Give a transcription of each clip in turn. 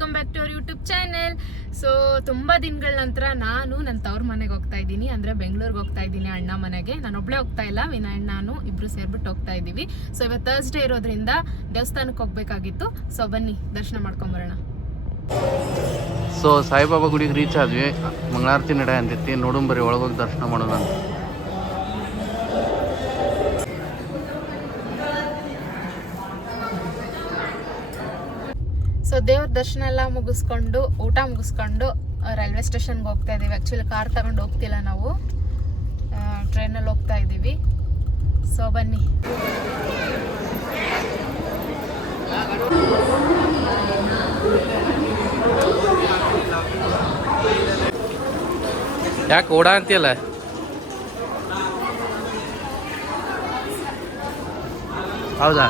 Welcome back to our YouTube channel so ತುಂಬ ದಿನಗಳ ನಂತರ ನಾನು ನನ್ನ ತವ್ರ ಮನೆಗೆ ಹೋಗ್ತಾ ಇದ್ದೀನಿ. ಅಂದರೆ ಬೆಂಗಳೂರಿಗೆ ಹೋಗ್ತಾ ಇದ್ದೀನಿ ಅಣ್ಣ ಮನೆಗೆ. ನಾನು ಒಬ್ಳೆ ಹೋಗ್ತಾ ಇಲ್ಲ. ವಿನಯ್ ನಾನು ಇಬ್ಬರು ಸೇರ್ಬಿಟ್ಟು ಹೋಗ್ತಾ ಇದ್ದೀವಿ. ಸೊ ಇವತ್ತು ಥರ್ಸ್ಡೇ ಇರೋದ್ರಿಂದ ದೇವಸ್ಥಾನಕ್ಕೆ ಹೋಗ್ಬೇಕಾಗಿತ್ತು. ಸೊ ಬನ್ನಿ, ದರ್ಶನ ಮಾಡ್ಕೊಂಬರೋಣ. ಸೊ ಸಾಯಿಬಾಬಾ ಗುಡಿಗೆ ರೀಚ್ ಆದ್ವಿ. ಮಂಗಳಾರತಿ ನಡೆ ಅಂತೈತಿ ನೋಡೋಣ ಬರೀ ಒಳಗೋಗಿ ದರ್ಶನ ಮಾಡೋಣ ದೇವ್ರ ದರ್ಶನ ಎಲ್ಲ ಮುಗಿಸ್ಕೊಂಡು ಊಟ ಮುಗಿಸ್ಕೊಂಡು ರೈಲ್ವೆ ಸ್ಟೇಷನ್ಗೆ ಹೋಗ್ತಾ ಇದ್ದೀವಿ ಆ್ಯಕ್ಚುಲಿ ಕಾರ್ ತಗೊಂಡು ಹೋಗ್ತಿಲ್ಲ ನಾವು. ಟ್ರೈನಲ್ಲಿ ಹೋಗ್ತಾ ಇದ್ದೀವಿ ಸೊ ಬನ್ನಿ. ಯಾಕೆ ಓಡಾ ಅಂತಿಲ್ಲ ಹೌದಾ?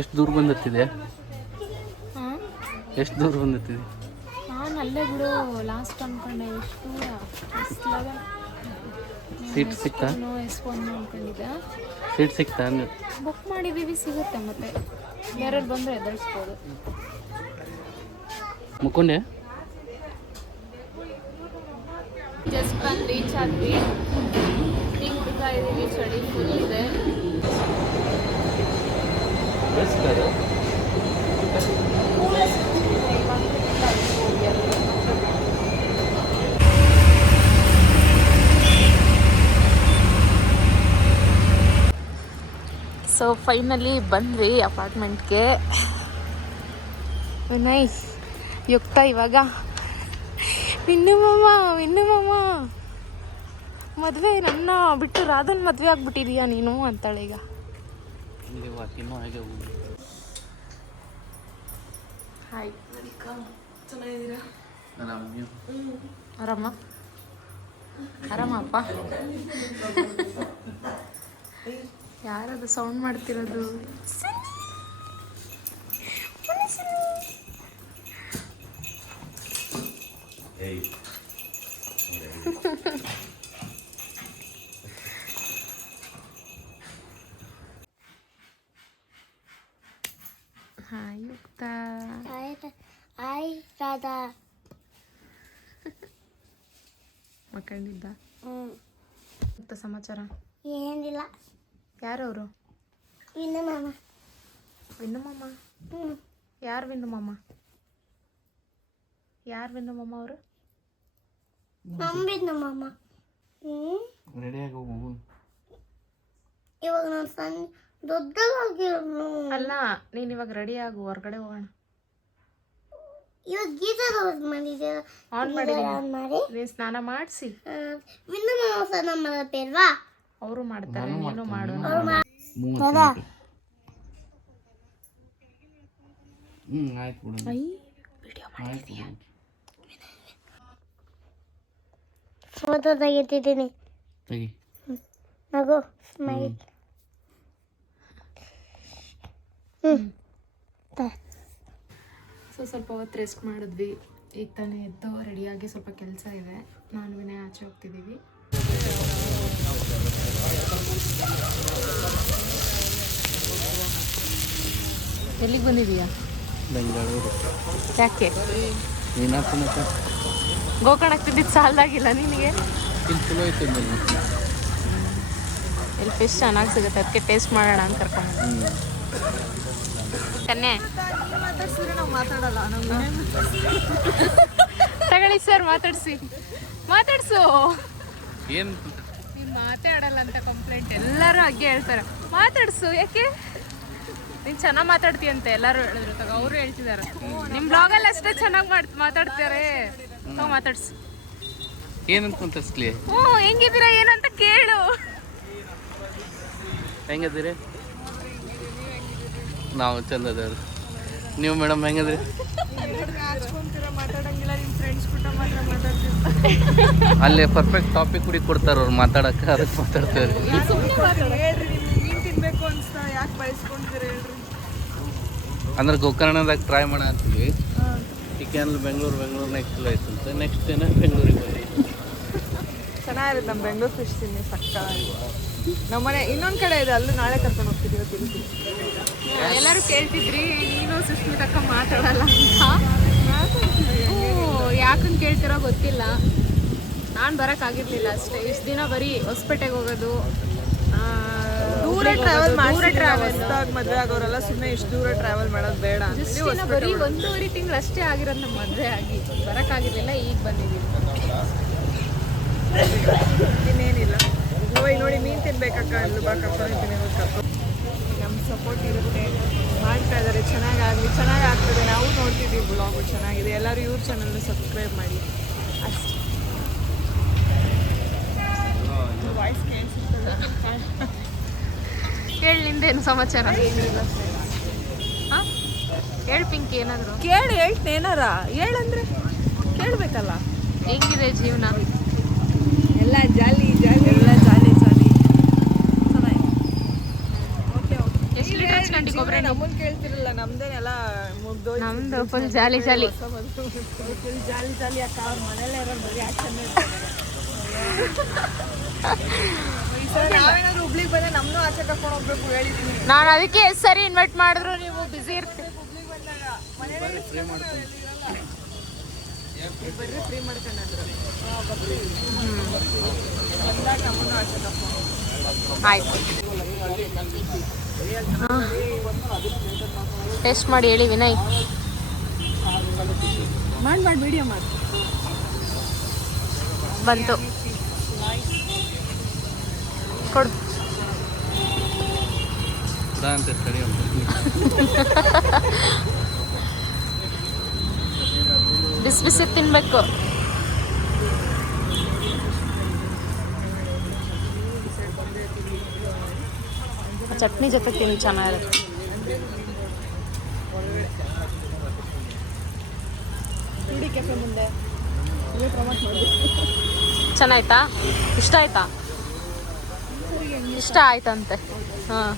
ಎಷ್ಟು ದೂರ ಬಂದಿರ್ತಿದೆ? ಎಷ್ಟು ದೂರ ಬಂದಿರ್ತಿದೆ? ನಾನು ಅಲ್ಲೇ ಬಿಡು. ಲಾಸ್ಟ್ ಅನ್ಕೊಂಡೆ. ಎಷ್ಟು ದೂರ? ಸೀಟ್ ಸಿಕ್ತಾ? ಎಸ್ ಒನ್ ಅನ್ಕೊಂಡಿದ್ದೆ. ಸೀಟ್ ಸಿಕ್ತಾ? ಬುಕ್ ಮಾಡಿದ್ದೀವಿ ಸಿಗುತ್ತೆ ಮತ್ತೆ. ಬೇರೆಯವ್ರು ಬಂದರೆ ಎದುರಿಸ್ಬೋದು. ಮುಕ್ಕೊಂಡೆ ಜಸ್ಟ್ ಬಂದು ರೀಚ್ ಆದ್ವಿ ಟೀ ಕುಡಿತಾ ಇದ್ದೀವಿ ಚಳಿ ಫುಲ್ ಇದೆ. ಸೊ ಫೈನಲಿ ಬಂದ್ವಿ ಅಪಾರ್ಟ್ಮೆಂಟ್ಗೆ ವಿನಯ್ ಯುಕ್ತ ಇವಾಗ. ವಿನ್ನು ಮಮ್ಮ ಇನ್ನು ಮಾಮ. ಮದುವೆ ನನ್ನ ಬಿಟ್ಟು ರಾಧನ್ ಮದುವೆ ಆಗ್ಬಿಟ್ಟಿದೀಯಾ ನೀನು ಅಂತಾಳೆ ಈಗ. ಇನ್ನೂ ಹಾಗೆ ಹೋಗಿ ಹಾಯ್ ಚೆನ್ನಾಗಿದ್ದೀರಾ ಆರಾಮ್ ನೀವು ಆರಾಮ ಆರಾಮಪ್ಪ ಯಾರದು ಸೌಂಡ್ ಮಾಡ್ತಿರೋದು ಯುಕ್ತ ಆಯ್ ರಾಧಾ ಮಕ್ಕಳಿದ್ದ ಹ್ಞೂ ಯುಕ್ತ ಸಮಾಚಾರ? ಏನಿಲ್ಲ. ಯಾರವರು? ಇನ್ನು ಮಾಮ. ವಿನ್ನು ಮಾಮ? ಹ್ಞೂ ಯಾರು ವಿನ್ನು ಮಾಮ? ಯಾರು ವಿನ್ನು ಮಾಮ ಅವರು? ನಂಬಿದ್ನ ಮಾಮ. ಹ್ಞೂ ರೆಡಿಯಾಗಿ ಹೋಗು. ಇವಾಗ ನಾನು ಸಣ್ಣ ದೊಡ್ಡದಾಗಿ ಅಲ್ಲ ನೀನು ಇವಾಗ ರೆಡಿ ಆಗು. ಹೊರಗಡೆ ಹೋಗೋಣ. ಇವಾಗ ಗೀಸರ್ ಅವ್ರದ್ದು ಮಾಡಿದ್ದೀರ ಆನ್ ಮಾಡಿದೀನಿ ಆನ್ ಮಾಡಿ. ನೀನ್ ಸ್ನಾನ ಮಾಡಿಸಿ. ಇನ್ನು ಮಾಮ ಸ್ನಾನ ಮಾಡತ್ತೇಲ್ವಾ ಅವರು ಮಾಡ್ತಾರೆ ನೀನು ಮಾಡು. ಹ್ಞೂ ಆಯ್ತು ಬಿಡು. ವಿಡಿಯೋ ಬಿಡು. ಫೋಟೋ ತೆಗಿತಿದ್ದೀನಿ. ತೆಗಿ. ನಗು ಸ್ಮೈಲ್ ಹ್ಞೂ ಸೊ ಸ್ವಲ್ಪ ಹೊತ್ತು ರೆಸ್ಟ್ ಮಾಡಿದ್ವಿ. ಈಗ ತಾನೇ ಎದ್ದು ರೆಡಿಯಾಗಿ ಸ್ವಲ್ಪ ಕೆಲಸ ಇದೆ. ನಾನು ವಿನಯ ಆಚೆ ಹೋಗ್ತಿದ್ದೀವಿ. ಎಲ್ಲಿಗೆ ಬಂದಿದೀಯಾ ಬೆಂಗಳೂರು. ಯಾಕೆ? ಗೋಕರ್ಣಕ್ಕೆ ತಿಂದಿದ್ದು ಸಾಲದಾಗಿಲ್ಲ ನಿನಗೆ? ಇಲ್ಲಿ ಫಿಶ್ ಚೆನ್ನಾಗಿ ಸಿಗುತ್ತೆ ಅದಕ್ಕೆ ಟೇಸ್ಟ್ ಮಾಡೋಣ ಅಂತ ಕರ್ಕೊಂಡು ಕನ್ನೆ ತಗೊಳ್ಳಿ ಸರ್ ಮಾತಾಡ್ಸಿ. ಮಾತಾಡ್ಸು. ಏನು? ನೀನ್ ಮಾತಾಡಲ್ಲ ಅಂತ ಕಂಪ್ಲೇಂಟ್ ಎಲ್ಲರೂ ಹಾಗೆ ಹೇಳ್ತಾರೆ. ಮಾತಾಡ್ಸು ಯಾಕೆ? ನೀನ್ ಚೆನ್ನಾಗಿ ಮಾತಾಡ್ತೀಯಂತೆ ಎಲ್ಲರೂ ಹೇಳಿದ್ರು. ತಗೋ ಅವರು ಹೇಳ್ತಿದಾರೆ ನಿಮ್ ಬ್ಲಾಗಲ್ಲಿ ಅಷ್ಟೇ ಚೆನ್ನಾಗಿ ಮಾಡ್ ಮಾತಾಡ್ತಾರೆ ತಗೋ ಮಾತಾಡ್ಸು. ಏನಂತ ಹ್ಞೂ ಹೆಂಗಿದ್ದೀರಾ ಏನಂತ ಕೇಳು. ಹೆಂಗದಿರಿ ನಾವು ಚಂದ ಅದೇವ್ರಿ ನೀವು ಮೇಡಮ್ ಹೆಂಗದ್ರಿ? ಅಲ್ಲಿ ಪರ್ಫೆಕ್ಟ್ ಟಾಪಿಕ್ ಕುಡಿ ಕೊಡ್ತಾರ ಅವ್ರು ಮಾತಾಡಕ್ಕೆ ಅದಕ್ಕೆ ಮಾತಾಡ್ತೇವ್ರಿ ಅಂದ್ರೆ ಗೋಕರ್ಣದಾಗ ಟ್ರೈ ಮಾಡ ಚಿಕನ್ ಬೆಂಗಳೂರು ಬೆಂಗಳೂರು ನೆಕ್ಸ್ಟ್ ಚಲೋ ಅಂತ. ನೆಕ್ಸ್ಟ್ ದಿನ ಬೆಂಗಳೂರಿಗೆ ಹೋಗಿ ಚೆನ್ನಾಗಿರುತ್ತೆ ನಮ್ಮ ಬೆಂಗಳೂರು ಫಿಶ್ ತಿನ್ನಿ ಸಕ್ಕ ನಮ್ಮನೆ ಇನ್ನೊಂದು ಕಡೆ ಇದೆ ಅಲ್ಲೂ ನಾಳೆ ಕರ್ಕೊಂಡು ಹೋಗ್ತಿದ್ದೀವಿ ತಿರುಗಿ ಎಲ್ಲರೂ ಕೇಳ್ತಿದ್ರಿ ನೀನು ಸುಷ್ಮಿತಕ್ಕ ಮಾತಾಡಲ್ಲ ಅಂತ. ಯಾಕಂತ ಕೇಳ್ತಿರೋ ಗೊತ್ತಿಲ್ಲ. ನಾನು ಬರೋಕ್ಕಾಗಿರ್ಲಿಲ್ಲ ಅಷ್ಟೇ. ಇಷ್ಟು ದಿನ ಬರೀ ಹೊಸಪೇಟೆಗೆ ಹೋಗೋದು ದೂರ ಟ್ರಾವೆಲ್ ದೂರ ಟ್ರಾವೆಲ್ ಮದುವೆ ಆಗೋರೆಲ್ಲ ಸುಮ್ಮನೆ ಇಷ್ಟು ದೂರ ಟ್ರಾವೆಲ್ ಮಾಡೋದು ಬೇಡ ಅಂತ ಬರೀ ಒಂದೂವರೆ ತಿಂಗಳು ಅಷ್ಟೇ ಆಗಿರೋದು ನಮ್ಮ ಮದುವೆ ಆಗಿ. ಬರೋಕ್ಕಾಗಿರ್ಲಿಲ್ಲ ಈಗ ಬಂದಿದ್ದೀನಿ ಇನ್ನೇನಿಲ್ಲ. ನೋಡಿ ಮೀನ್ ತಿನ್ಬೇಕಕ್ಕ ಅಲ್ಲಿ ಬಾ ಕರ್ಕೊಂಡು ನಮ್ಮ ಸಪೋರ್ಟ್ ಇರುತ್ತೆ. ಮಾಡ್ತಾ ಇದ್ದಾರೆ ಚೆನ್ನಾಗಾಗಲಿ ಚೆನ್ನಾಗಿ ಆಗ್ತದೆ ನಾವು ನೋಡ್ತಿದ್ದೀವಿ ಬ್ಲಾಗು ಚೆನ್ನಾಗಿದೆ. ಎಲ್ಲರೂ ಇವ್ರ ಚಾನಲ್ನ ಸಬ್ಸ್ಕ್ರೈಬ್ ಮಾಡಿ. ಅಷ್ಟೇ. ವಾಯ್ಸ್ ಕೇಳಿಸುತ್ತದೆ ಹೇಳಿ ನಿಂದೇನು ಸಮಾಚಾರ? ಹಾಂ? ಹೇಳು ಪಿಂಕ್ ಏನಾದರೂ? ಕೇಳಿ ಹೇಳ್ತೀನಿ. ಏನಾರ? ಹೇಳಂದ್ರೆ ಕೇಳಬೇಕಲ್ಲ. ಹೆಂಗಿದೆ ಜೀವನ? ಎಲ್ಲ ಜಾಲಿ ಜಾಲಿ ಜಾಲಿ ಓಕೆ ಓಕೆ ಹಚ್ಕೊಂಡಿ ಕೊಬ್ಬರಿ ನಮ್ಮನ್ ಕೇಳ್ತಿರಲ್ಲ ನಮ್ದೇನೆಲ್ಲ ಮುಗ್ದು ನಮ್ದು ಫುಲ್ ಜಾಲಿ ಜಾಲಿ. ಫುಲ್ ಜಾಲಿ ಜಾಲಿ ಅಕ್ಕ ಅವ್ರ ಮನೇಲೆ ಇರೋ ಬರೀ ಆಕ್ಷನ್ ನಾವೇನಾದ್ರು ಹುಬ್ಳಿಗೆ ಬಂದ್ರೆ ನಮ್ಮನ್ನೂ ಆಚೆ ಕರ್ಕೊಂಡು ಹೋಗ್ಬೇಕು ಹೇಳಿದ್ದೀನಿ ನಾನು ಅದಕ್ಕೆ ಎಷ್ಟ್ ಸರಿ ಇನ್ವೈಟ್ ಮಾಡಿದ್ರು ನೀವು ಬಿಸಿ ಇರ್ತೀರಿ. ಬರ್ರಿ ಫ್ರೀ ಮಾಡ್ಕೊಂಡ್ರು ಬಂದಾಗ ಆಯ್ತು. ಟೆಸ್ಟ್ ಮಾಡಿ ಹೇಳಿ ವಿನಯ್. ಮಾಡಿ ಮಾಡಿ ವಿಡಿಯೋ ಮಾಡಿ. ಬಂತು. ಕೊಡು. ಬಿಸಿ ಬಿಸಿ ತಿನ್ಬೇಕು. ಚಟ್ನಿ ಜೊತೆ ತಿನ್ ಚೆನ್ನಾಗಿರುತ್ತೆ. ಮುಂದೆ ಇಲ್ಲೇ ಪ್ರಮೋಟ್ ಮಾಡಿ. ಚೆನ್ನಾಯ್ತಾ? ಇಷ್ಟ ಆಯ್ತಾ? ಇಷ್ಟ ಆಯ್ತಂತೆ. ಹಾಂ.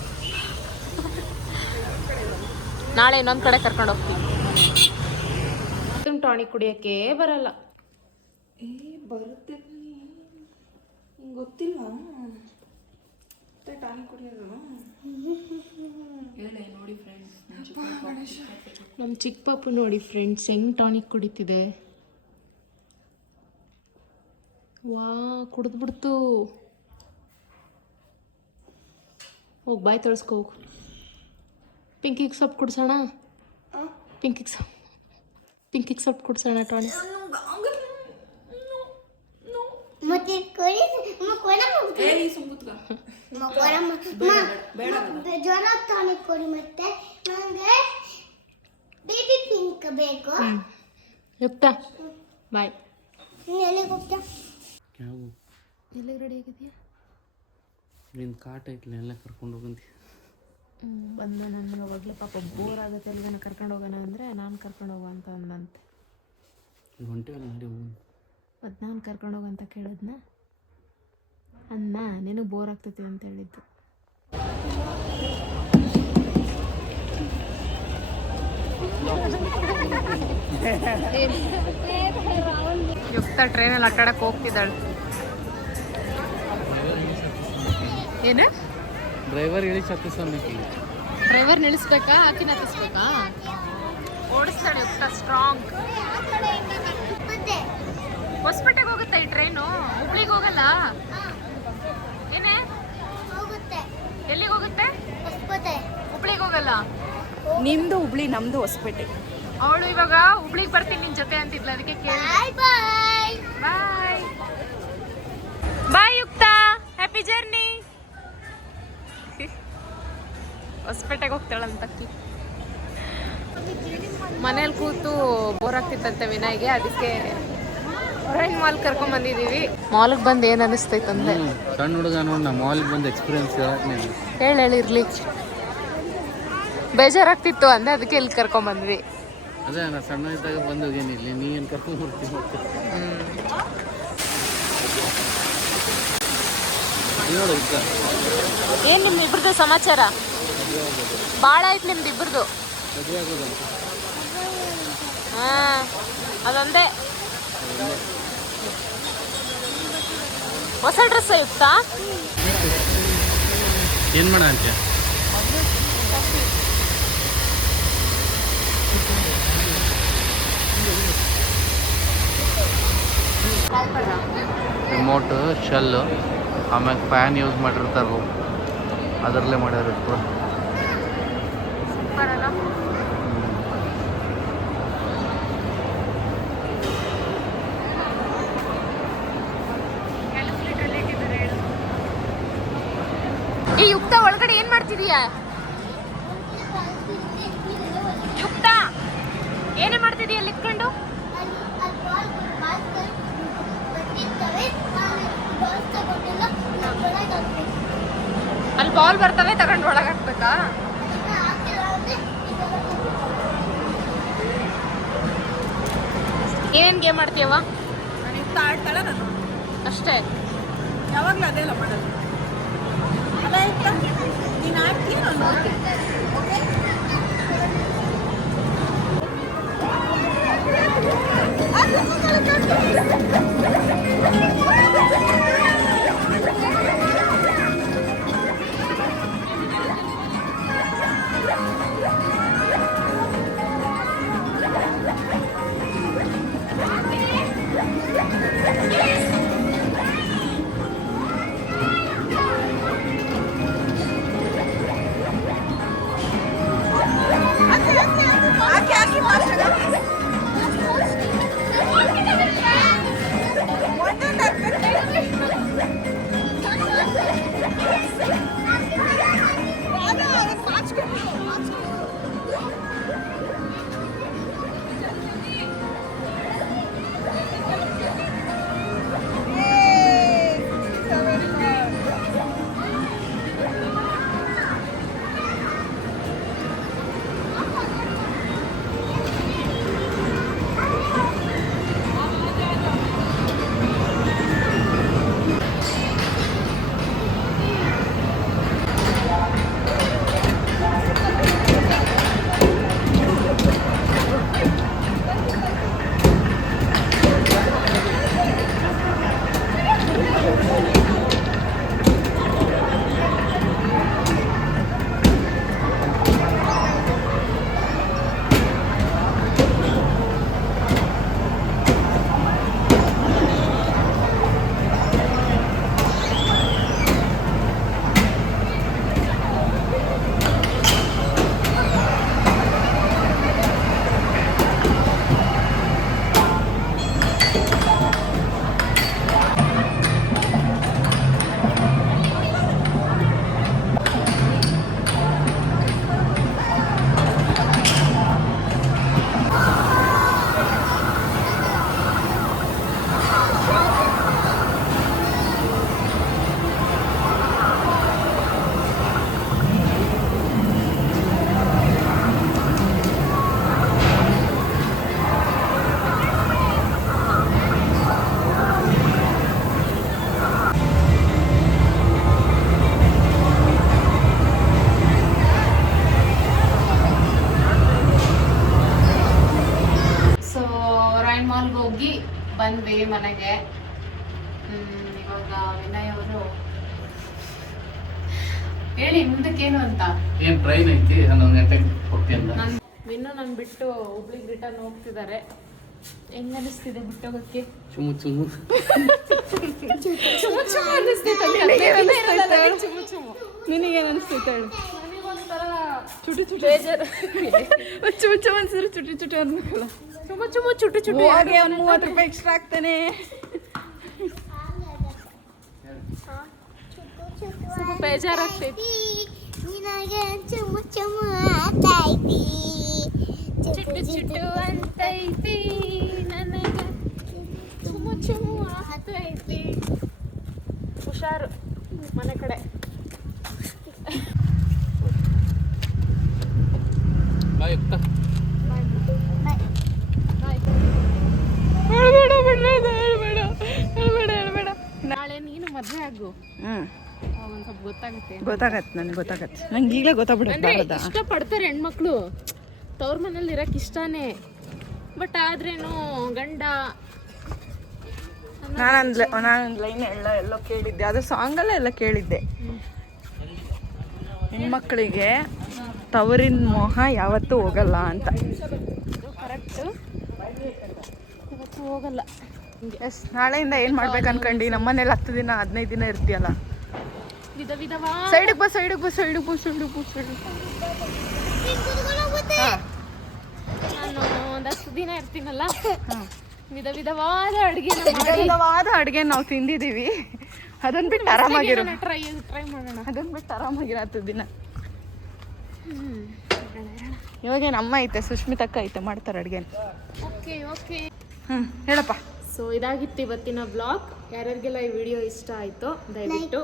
ನಾಳೆ ಇನ್ನೊಂದು ಕಡೆ ಕರ್ಕೊಂಡು ಹೋಗ್ತೀನಿ. ಟಾನಿಕ್ ಕುಡಿಯಕ್ಕೆ ಬರಲ್ಲ. ಏ ಬರುತ್ತೆ. ನಿಂಗೆ ಕುಡಿಯೋದು ಹೇಳಿ ನೋಡಿ ಫ್ರೆಂಡ್ಸ್ ನಮ್ಮ ಚಿಕ್ಕ ಪಾಪು ನೋಡಿ ಫ್ರೆಂಡ್ಸ್ ಹೆಂಗ್ ಟಾನಿಕ್ ಕುಡಿತಿದೆ ವಾ ಕುಡಿದ್ಬಿಡ್ತು ಹೋಗಿ ಬಾಯ್ ತೊಳ್ಸ್ಕೊ ಪಿಂಕಿಗೆ ಸೊಪ್ಪು ಕುಡ್ಸೋಣ ಪಿಂಕಿಗೆ ಸೊಪ್ಪು ಪಿಂಕಿಗೆ ಸೊಪ್ಪು ಕುಡ್ಸೋಣ ಟಾನಿಕ್ ಮತ್ತೆ ಜ್ವರ ಟಾನಿಕ್ ಕೊಡಿ ಮತ್ತೆ. ನನಗೆ ಬೇಬಿ ಪಿಂಕ್ ಬೇಕು. ಗೊತ್ತಾ ಬಾಯ್. ನೀನು ಎಲ್ಲಿಗೆ ಹೋಗ್ತೀಯ? ಯಾವ? ಎಲ್ಲಿಗೆ ರೆಡಿ ಆಗಿದೆಯಾ ನಿನ್ನ ಕಾಟ ಐತಲ್ಲ ಎಲ್ಲ ಕರ್ಕೊಂಡು ಹೋಗಂತಿ. ಬಂದ ನನ್ನ ಅವಾಗಲೇ ಪಾಪ ಬೋರ್ ಆಗುತ್ತೆ ಎಲ್ಲಿಗಾನ ಕರ್ಕೊಂಡು ಹೋಗೋಣ ಅಂದರೆ ನಾನು ಕರ್ಕೊಂಡು ಹೋಗೋ ಅಂತ ಅಂದಂತೆ. ಹೊಂಟಿವಲ್ಲ ನಡಿ ಹೋಗೋಣ ಮತ್ತು ನಾನು ಕರ್ಕೊಂಡು ಹೋಗಂತ ಕೇಳಿದ್ನ? ಅನ್ನ ನಿನಗೆ ಬೋರ್ ಆಗ್ತೈತಿ ಅಂತ ಹೇಳಿದ್ದು. ಯುಕ್ತ ಟ್ರೈನಲ್ಲಿ ಆಟಾಡಕ್ಕೆ ಹೋಗ್ತಿದ್ದಾಳೆ. ಏನು? ಡ್ರೈವರ್ ಹೇಳಿ ಚಪ್ಪಿಸೋದಕ್ಕೆ ಡ್ರೈವರ್ ನಿಲ್ಲಿಸ್ಬೇಕಾ? ಆಕಿನ ಹತ್ತಿಸ್ಬೇಕಾ? ಓಡಿಸ್ತಾಳೆ ಯುಕ್ತ ಸ್ಟ್ರಾಂಗ್ ಹೊಸ್ಪೇಟೆಗೆ ಹೊಸಪೇಟೆಗೆ ಹೋಗುತ್ತೆ ಈ ಟ್ರೈನು ಹುಬ್ಳಿಗೆ ಹೋಗಲ್ಲ ಏನೇ ಹೋಗುತ್ತೆ ಎಲ್ಲಿಗೆ ಹೋಗುತ್ತೆ ಹೊಸ್ಕೋಟೆ ಹುಬ್ಳಿಗೆ ಹೋಗಲ್ಲ ನಿಮ್ದು ಹುಬ್ಳಿ ನಮ್ದು ಹೊಸಪೇಟೆ. ಅವಳು ಇವಾಗ ಹುಬ್ಳಿಗೆ ಬರ್ತೀನಿ ನಿನ್ ಜೊತೆ ಅಂತಿದ್ಲ ಅದಕ್ಕೆ ಕೇಳಿ. ಬಾಯ್ ಬಾಯ್ ಯುಕ್ತ ಹ್ಯಾಪಿ ಜರ್ನಿ ಹೊಸಪೇಟೆಗೆ ಹೋಗ್ತಾಳಂತ ಅಕ್ಕಿ. ಮನೇಲಿ ಕೂತು ಬೋರ್ ಆಗ್ತಿತ್ತಂತೆ ವಿನಾಯ್ಗೆ ಅದಕ್ಕೆ ಫ್ರೆಂಡ್ ಮಾಲ್ ಕರ್ಕೊಂಡ್ ಬಂದಿದೀವಿ. ಮಾಲ್ಗೆ ಬಂದು ಏನ್ ಅನಿಸ್ತೈತಂದ್ರೆ ಸಣ್ಣ ಹುಡುಗ ನೋಡಿ ನಮ್ಮ ಮಾಲ್ಗೆ ಬಂದು ಎಕ್ಸ್ಪೀರಿಯನ್ಸ್ ಹೇಳಿ ಹೇಳಿರ್ಲಿ ಬೇಜಾರಾಗ್ತಿತ್ತು ಅಂದ್ರೆ ಅದಕ್ಕೆ ಇಲ್ಲಿ ಕರ್ಕೊಂಬಂದ್ವಿ ಅದೇ ನಾ ಸಣ್ಣ ಇದ್ದಾಗ ಬಂದು ಹೋಗೇನಿ ಇಲ್ಲಿ ನೀ ಏನು ಕರ್ಕೊಂಡು ಬರ್ತೀವಿ ಮತ್ತೆ? ನೋಡು ಇದ್ದ. ಏನ್ ನಿಮ್ ಇಬ್ರದ್ದು ಸಮಾಚಾರ? ಭಾಳ ಆಯ್ತು ನಿಮ್ದು ಇಬ್ರದ್ದು. ಹಾ ಅದೊಂದೇ. ಹೊಸ ಡ್ರೆಸ್ ಯುಕ್ತ ಏನು ಮಾಡ ರಿಮೋಟ್ ಶೆಲ್ ಆಮೇಲೆ ಫ್ಯಾನ್ ಯೂಸ್ ಮಾಡಿರ್ತಾರೆ ಅದರಲ್ಲೇ ಮಾಡ್ಯಾರ ಈ ಯುಕ್ತ, ಒಳಗಡೆ ಏನ್ ಮಾಡ್ತಿದೀಯಾ? ಯುಕ್ತ, ಏನೇ ಮಾಡ್ತಿದೀಯ ಅಲ್ಲಿ ಇಟ್ಕೊಂಡು ಅಲ್ಲಿ ಅಲ್ಲಿ ಬಾಲ್ ಬಾಲ್ ಬರ್ತಿರ್ತವೆ ನಾನು ಬಾಲ್ ತಗೊಂಡೆಲ್ಲ ನಾವು ಒಳಗೆ ಹಾಕ್ಬೇಕು ಅಲ್ಲಿ ಬಾಲ್ ಬರ್ತವೆ ತಗೊಂಡು ಒಳಗೆ ಹಾಕ್ಬೇಕಾ? ಇದೆಲ್ಲ ಗೇಮ್ ಆಡ್ತೀಯವ ನಾನು ಇತ್ತ ಆಡ್ತಾಳೆ ನಾನು. ಅಷ್ಟೇ. ಯಾವಾಗಲೂ ಅದೇ ಅಲ್ಲ ಮಾಡೋದು. ಅಲ್ಲ ನೀನು ಆಡ್ತೀಯ ನಾನು ನೋಡ್ತೀನಿ. ಹಾಕಿ ಬಂದ್ವಿ ಮನೆಗೆ. ಹ್ಮ್, ಇವಾಗ ವಿನಯ್ ಅವರು. ಹೇಳಿ ಮುಂದಕ್ಕೇನು ಅಂತ? ಏನು ಟ್ರೈನ್ ಐತಿ? ಹನ್ನೊಂದು ಗಂಟೆಗೆ ಹೋಗ್ತಿ ಅಂತ. ನನ್ ಬಿಟ್ಟು ಹುಬ್ಳಿಗೆ ರಿಟರ್ನ್ ಹೋಗ್ತಿದ್ದಾರೆ. ಹೆಂಗ್ ಅನಿಸ್ತಿದೆ ಬಿಟ್ಟೋಗಕ್ಕೆ? ಚುಮು ಚುಮು. ಚುಮು ಚುಮು ಅನಿಸ್ತೈತೆ ಅಂತ ಅದೇ ವಿನಯ್ ಇರಲ್ಲ, ನನಗೆ ಚುಮು ಚುಮು. ನಿನಗೇನು ಅನಿಸ್ತೈತೆ ಹೇಳು. ಚುಟಿ ಚುಟಿ. ಚುಮು ಚುಮು ಅನ್ಸಿದ್ರೆ ಚುಟಿ ಚುಟಿ ಅನ್ಬೇಕಲ್ಲ. ಚುಮು ಸುಮ್ಮ ಚುಟ್ಟು ಚುಟ್ಟು ಹೋಗಿ ಅವ್ನು ಮೂವತ್ತು ರೂಪಾಯಿ ಎಕ್ಸ್ಟ್ರಾ ಆಗ್ತಾನೆ. ಸ್ವಲ್ಪ ಬೇಜಾರಾಗ್ತೈತಿ. ನಿನಗೆ ಚುಮ್ಮ ಚುಮ್ಮ ಆತೈತಿ ಚುಟ್ಟು ಚುಟ್ಟು ಅಂತೈತಿ ನನಗೆ ಚುಮ್ಮ ಚುಮ್ಮ ಆಗ್ತೈತಿ. ಹುಷಾರು ಮನೆ ಕಡೆ. ಆಯ್ತಾ ಅವಾಗ ಒಂದ್ ಸ್ವಲ್ಪ ಗೊತ್ತಾಗುತ್ತೆ. ಗೊತ್ತಾಗತ್ತೆ ನನಗೆ ಗೊತ್ತಾಗತ್ತೆ. ನಂಗೆ ಈಗಲೇ ಗೊತ್ತಾಗ್ಬಿಡುತ್ತೆ ಇಷ್ಟ ಪಡ್ತಾರೆ ಇಷ್ಟಪಡ್ತಾರೆ ಹೆಣ್ಮಕ್ಳು. ತವ್ರ ಮನೇಲಿ ಇರಕ್ ಇಷ್ಟಾನೇ. ಬಟ್ ಆದ್ರೇನು ಗಂಡ ನಾನೊಂದು ನಾನೊಂದು ಲೈನ್ ಎಲ್ಲ ಎಲ್ಲೋ ಕೇಳಿದ್ದೆ. ಅದು ಸಾಂಗಲ್ಲೇ ಎಲ್ಲ ಕೇಳಿದ್ದೆ. ಹೆಣ್ಮಕ್ಳಿಗೆ ತವರಿನ ಮೋಹ ಯಾವತ್ತೂ ಹೋಗಲ್ಲ ಅಂತ. ಕರೆಕ್ಟ್ ಹೋಗಲ್ಲ. ಎಸ್ ನಾಳೆಯಿಂದ ಏನು ಮಾಡ್ಬೇಕು ಅನ್ಕಂಡು? ನಮ್ಮನೇಲಿ ಹತ್ತು ದಿನ ಹದಿನೈದು ದಿನ ಇರ್ತೀಯಲ್ಲ. ವಿಧ ವಿಧವಾ? ಸೈಡಿಗೆ ಬಾ ಸೈಡಿಗೆ ಬಾ ಸೈಡಿಗೆ ಬಾ ಸೈಡಿಗೆ ಬಾ ಸೈಡಿಗೆ ನಾನು ಒಂದಷ್ಟು ದಿನ ಇರ್ತೀನಲ್ಲ? ವಿಧ ವಿಧವಾದ ಅಡುಗೆ ವಿಧವಾದ ಅಡುಗೆ ನಾವು ತಿಂದಿದ್ದೀವಿ. ಅದನ್ನ ಬಿಟ್ಟು ಆರಾಮಾಗಿರೋ. ಟ್ರೈ ಟ್ರೈ ಮಾಡೋಣ. ಅದನ್ನ ಬಿಟ್ಟು ಆರಾಮಾಗಿರೋ ಹತ್ತು ದಿನ. ಇವಾಗ ಅಮ್ಮ ಐತೆ ಸುಷ್ಮಿತಕ್ಕ ಐತೆ ಮಾಡ್ತಾರೆ ಅಡುಗೆ ಓಕೆ ಓಕೆ ಹ್ಞೂ ಹೇಳಪ್ಪ. ಸೊ ಇದಾಗಿತ್ತು ಇವತ್ತಿನ ಬ್ಲಾಗ್ ಯಾರ್ಯಾರಿಗೆಲ್ಲ ಈ ವಿಡಿಯೋ ಇಷ್ಟ ಆಯಿತು ದಯವಿಟ್ಟು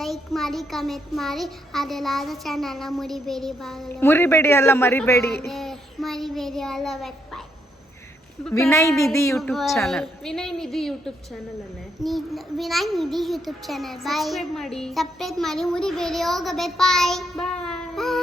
ಲೈಕ್ ಮಾಡಿ ಕಮೆಂಟ್ ಮಾಡಿ. ಅದೆಲ್ಲ ಚಾನಲ್ನ ಮುರಿಬೇಡಿ ಬಾಗಲು. ಮುರಿಬೇಡಿ ಅಲ್ಲ ಮರಿಬೇಡಿ. ಮರಿಬೇಡಿ ಅಲ್ಲ vet bye Vinay Nidhi YouTube channel Vinay Nidhi YouTube channel ಅಲ್ಲೇ. Vinay Nidhi YouTube channel bye subscribe ಮಾಡಿ. ಸಬ್ಸ್ಕ್ರೈಬ್ ಮಾಡಿ ಮುರಿಬೇಡಿ ಹೋಗಬೇಕು ಬಾಯ್ ಬಾಯ್